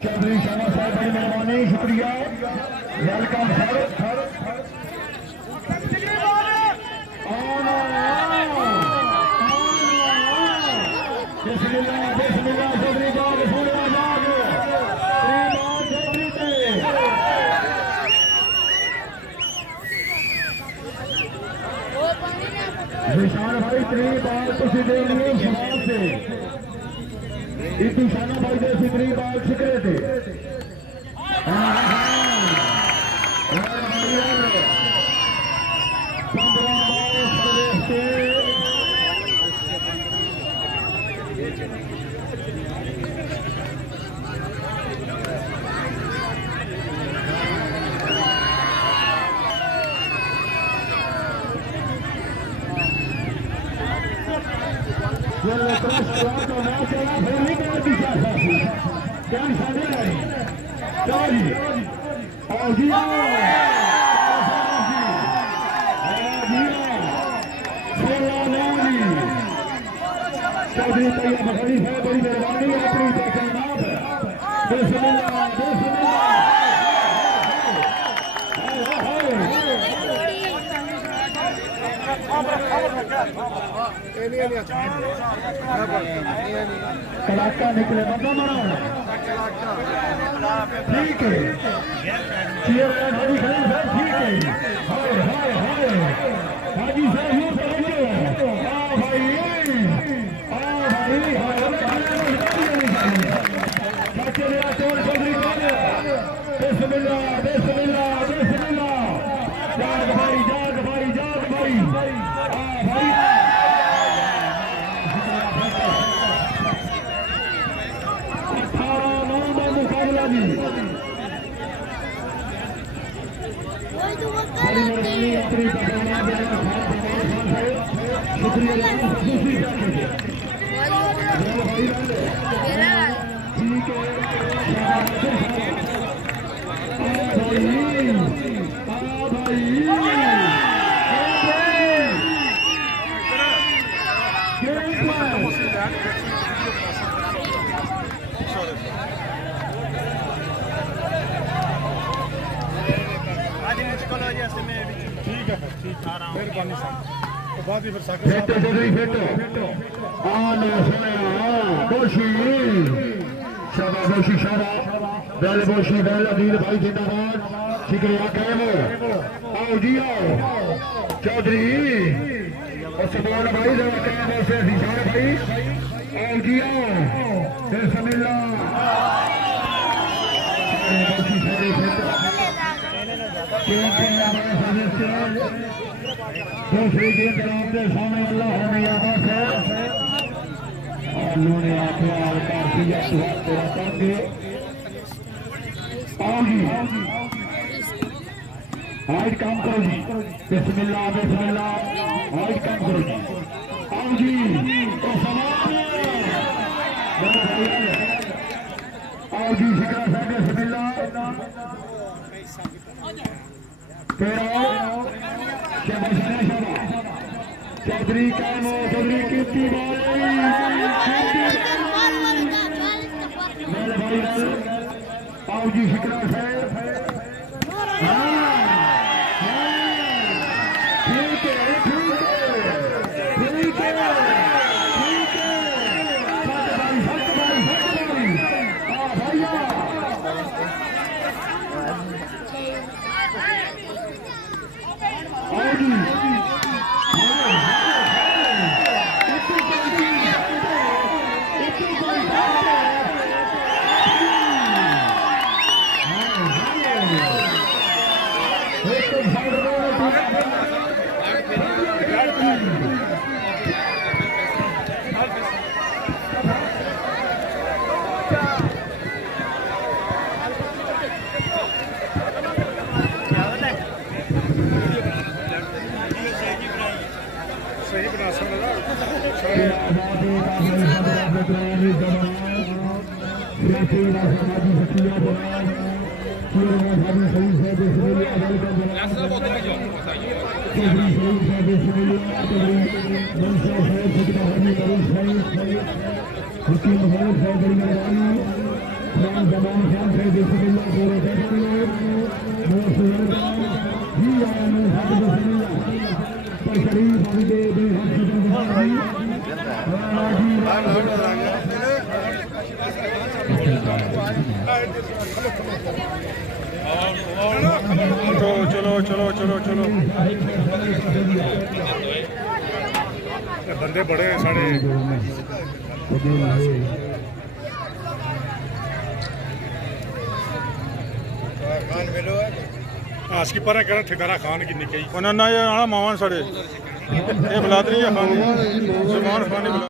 चौधरी शामा साहब बड़ी मेहरबानी शुक्रिया वेलकम सर बिस्मिल्लाह चौधरी बाग सुनिया जाग निशान भाई त्री बाल तुसी दे लिए समाज से इतनी शाना भाई दे सिकरी बाल सिकरे थे चौधरी तैयब बड़ी है बड़ी मेहरबानी अपनी पहचान कलाका निकले बंदा मरा ठीक है ठीक है हाय हाय हाय हाजी साहब ये समझो भाई बिस्मिल्लाह बिस्मिल्लाह बिस्मिल्लाह जाग भाई जाग भाई जाग भाई भाई 18-9 का मुकाबला जी शुक्रिया ठीक है शाबाशी शाबाश बैल बोशी बैल अमीर भाई जिंदाबाद शुक्रिया कायम आओ जी आओ चौधरी और समान भाई जरा कायम से निशान भाई आओ जी आओ बिस्मिल्लाह दूसरी गेंद के सामने अल्लाह ने उन्होंने आखिर हाइट काम करो जी बिस्मिल्लाह बिस्मिल्लाह हाइट काम करो जी आओ जी आओ जी शिकरा साहब बिस्मिल्लाह चौधरी कायम चौधरी कीर्ति आओ जी शिकरा साहब ठीक है ठीक है आओ जी सही बना सकता जमान खान से बिस्मिल्लाह पूरे करेंगे जी आया मैं हाथ बिस्मिल्लाह पर शरीफ अभी दे हाथ से चलो चलो चलो चलो बंदे बड़े साढ़े आस की पर ठिकाना खान की निकली ना मावन साढ़े ये बुलाद नहीं है खान सलमान खान